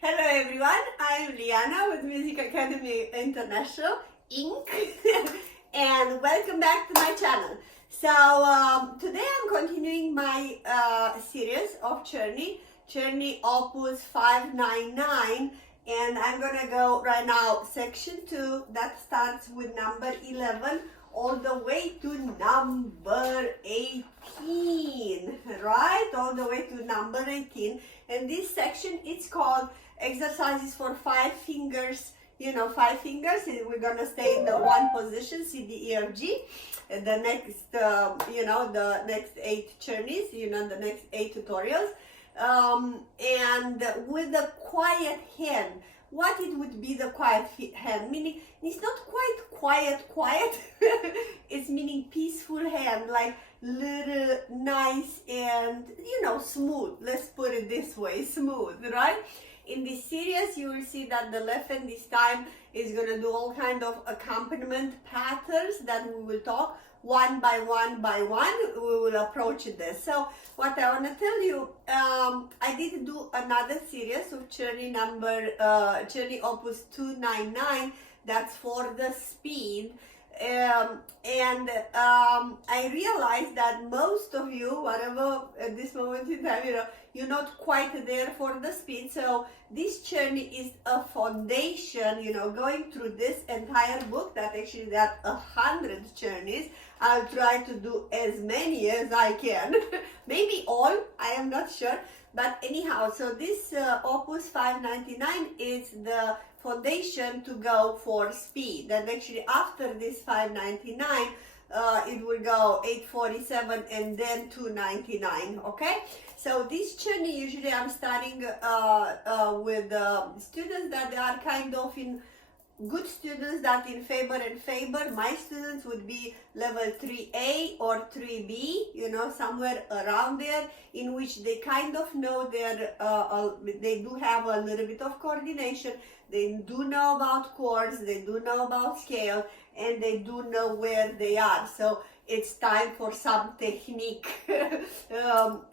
Hello everyone, I'm Liana with Music Academy International, Inc. and welcome back to my channel. So today I'm continuing my series of Czerny Opus 599, and I'm gonna go right now section 2 that starts with number 11 all the way to number 18, right? All the way to number 18. And this section, it's called exercises for 5 fingers. You know, 5 fingers. We're gonna stay in the one position, C, D, E, F, G. And the next, the next 8 journeys, the next 8 tutorials. And with the quiet hand. What it would be the quiet hand? Meaning, it's not quite quiet. It's meaning peaceful hand, like little nice and, smooth. Let's put it this way, smooth, right? In this series, you will see that the left hand this time is going to do all kind of accompaniment patterns that we will talk one by one by one. We will approach this. So what I want to tell you, I did do another series of Czerny Opus 299. That's for the speed. I realized that most of you, whatever at this moment in time, you're not quite there for the speed. So this journey is a foundation, going through this entire book. That actually there are 100 journeys. I'll try to do as many as I can. Maybe all, I am not sure. But anyhow, so this Opus 599 is the foundation to go for speed. And actually after this 599, it will go 847 and then 299, okay? So this journey, usually I'm starting with students that are kind of in good students that in favor and favor. My students would be level 3A or 3B, somewhere around there, in which they kind of know they do have a little bit of coordination, they do know about chords, they do know about scale, and they do know where they are. So it's time for some technique, songs,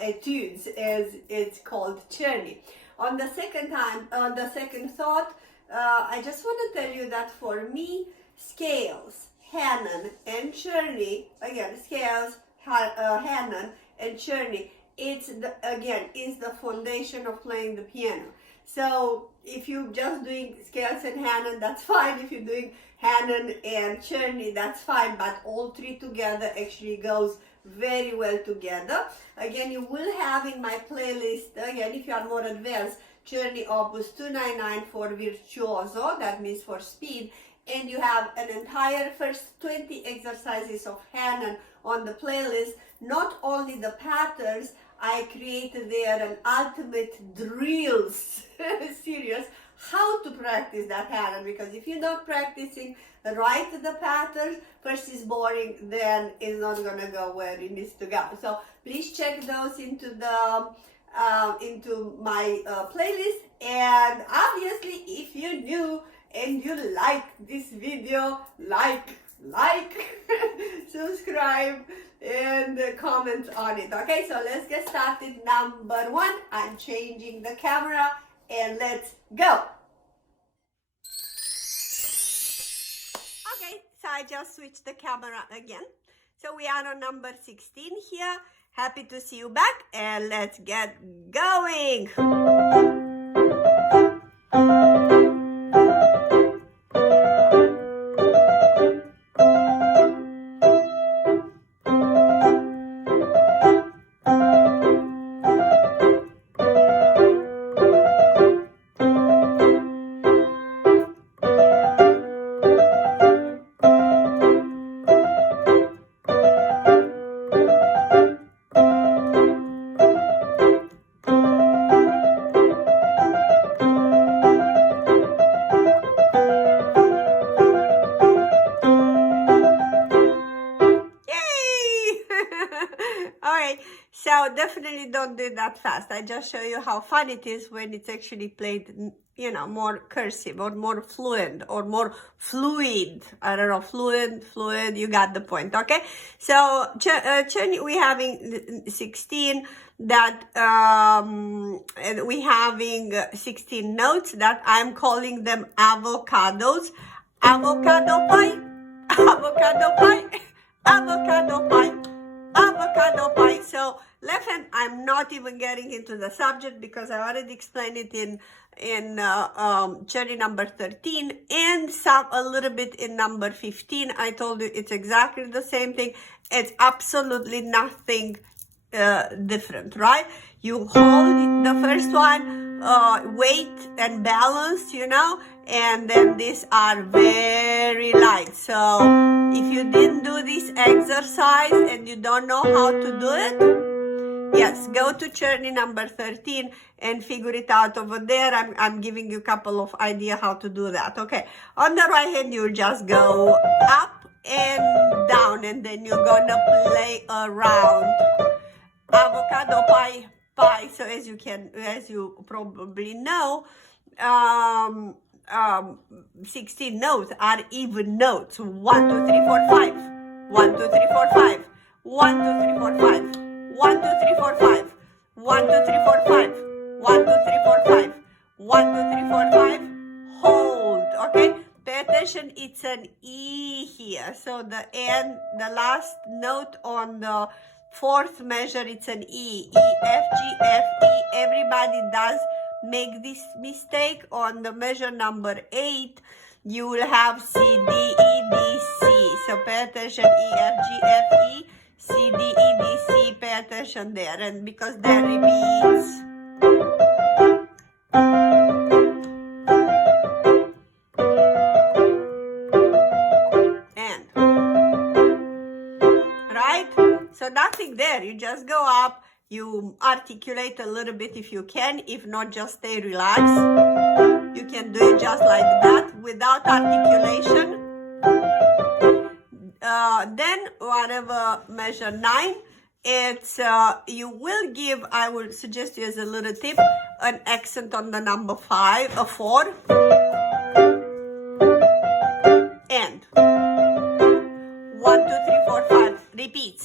etudes, as it's called, Czerny. On the second thought, I just want to tell you that for me, scales, Hanon and Czerny, again, scales, Hanon and Czerny, is the foundation of playing the piano. So if you're just doing scales and Hanon, that's fine. If you're doing Hanon and Czerny, that's fine. But all three together actually goes very well together. Again, you will have in my playlist, again, if you are more advanced, Czerny Opus 299 for virtuoso, that means for speed, and you have an entire first 20 exercises of Hanon on the playlist. Not only the patterns, I created there an ultimate drills series, how to practice that Hanon, because if you're not practicing right the patterns, first is boring, then it's not gonna go where it needs to go. So please check those into the into my playlist. And obviously, if you're new and you like this video, like subscribe and comment on it. Okay, so let's get started. Number 1, I'm changing the camera and let's go. Okay, so I just switched the camera again. So we are on number 16 here. Happy to see you back, and let's get going. So definitely don't do that fast. I just show you how fun it is when it's actually played, more cursive or more fluent or more fluid. I don't know, fluid, you got the point, okay? So we having 16 that we having 16 notes that I'm calling them avocados. Avocado pie, avocado pie, avocado pie, avocado pie. So left hand, I'm not even getting into the subject because I already explained it in journey number 13 and a little bit in number 15. I told you it's exactly the same thing. It's absolutely nothing different, right? You hold the first one, weight and balance, you know, and then these are very light. So if you didn't do this exercise and you don't know how to do it, yes, go to journey number 13 and figure it out over there. I'm giving you a couple of ideas how to do that. Okay, on the right hand, you just go up and down, and then you're gonna play around. Avocado pie. So as you probably know, 16 notes are even notes. 1, 2, 3, 4, 5. 1, 2, 3, 4, 5. 1, 2, 3, 4, 5. 1, 2, 3, 4, 5. 1, 2, 3, 4, 5. 1, 2, 3, 4, 5. 1, 2, 3, 4, 5. Hold. Okay. Pay attention. It's an E here. So the last note on the fourth measure, it's an E. E, F, G, F, E. Everybody does make this mistake. On the measure number 8, you will have C, D, E, D, C. So pay attention, E, F, G, F, E, C, D, E, D, C. Pay attention there. And because that repeats. So nothing there, you just go up, you articulate a little bit if you can, if not, just stay relaxed. You can do it just like that without articulation. Then whatever measure 9, it's you will give, I will suggest you as a little tip, an accent on the number 4. And 1, 2, 3, 4, 5 repeats.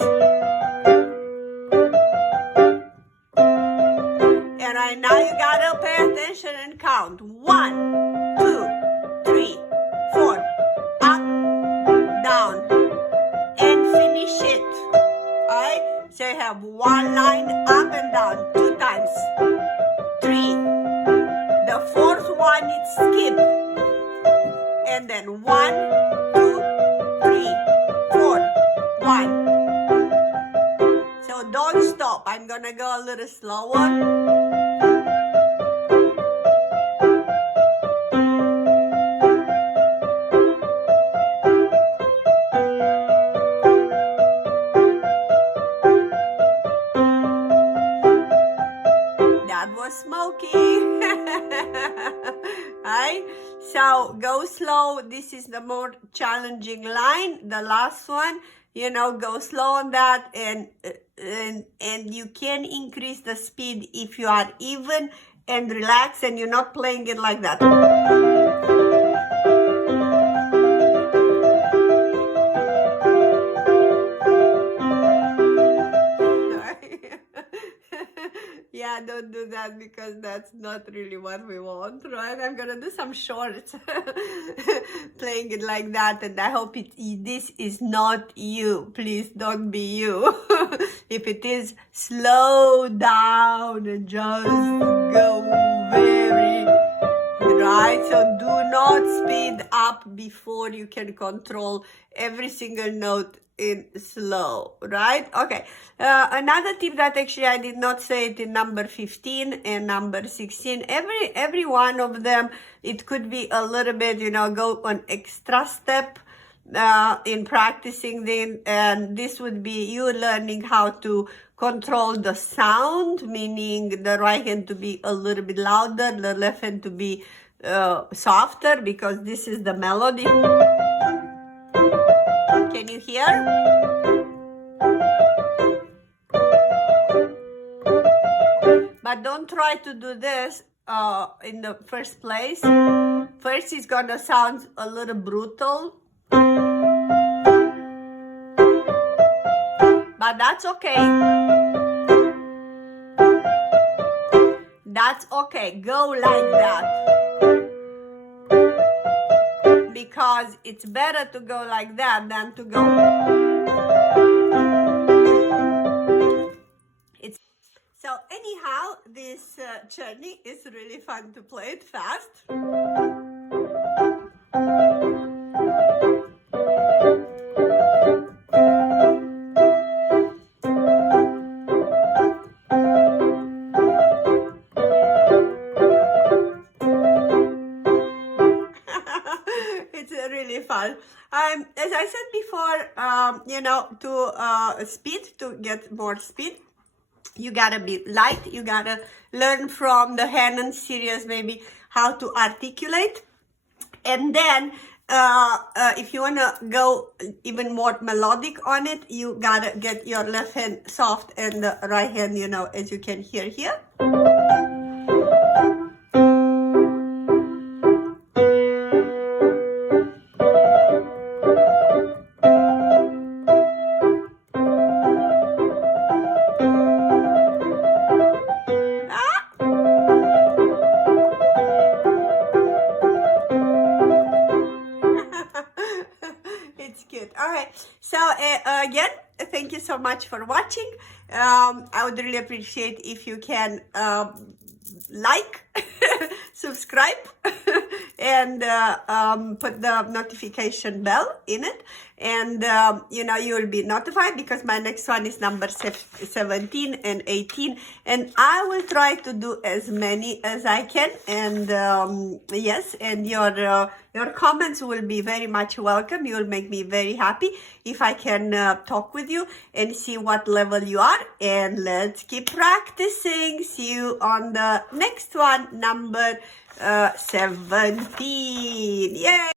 And right now you gotta pay attention and count. 1, 2, 3, 4, up, down, and finish it. Alright? So you have one line up and down 2 times. 3. The fourth one is skip. And then 1, 2, 3, 4, 1. So don't stop. I'm gonna go a little slower. That was smoky. Right? So go slow. This is the more challenging line. The last one, you know, go slow on that, and you can increase the speed if you are even and relax and you're not playing it like that. Yeah, don't do that because that's not really what we want, right? I'm gonna do some shorts playing it like that, and I hope this is not you. Please don't be you. If it is, slow down and just go very right. So do not speed up before you can control every single note in slow, right? Okay. Another tip that actually I did not say it in number 15 and number 16. Every one of them, it could be a little bit, you know, go an extra step in practicing them, and this would be you learning how to control the sound, meaning the right hand to be a little bit louder, the left hand to be softer, because this is the melody. Can you hear? But don't try to do this in the first place. First, it's gonna sound a little brutal. But that's okay. That's okay. Go like that. Because it's better to go like that than to go. So anyhow, this czerny is really fun to play it fast. It's really fun. As I said before, you know, to get more speed, you gotta be light. You gotta learn from the Hanon series, maybe how to articulate. And then, if you wanna go even more melodic on it, you gotta get your left hand soft and the right hand, you know, as you can hear here. It's cute. All right. So again, thank you so much for watching. I would really appreciate if you can like, subscribe, and put the notification bell in it. And you know, you will be notified because my next one is number 17 and 18. And I will try to do as many as I can. And yes, and your comments will be very much welcome. You will make me very happy if I can talk with you and see what level you are. And let's keep practicing. See you on the next one, number 17. Yay!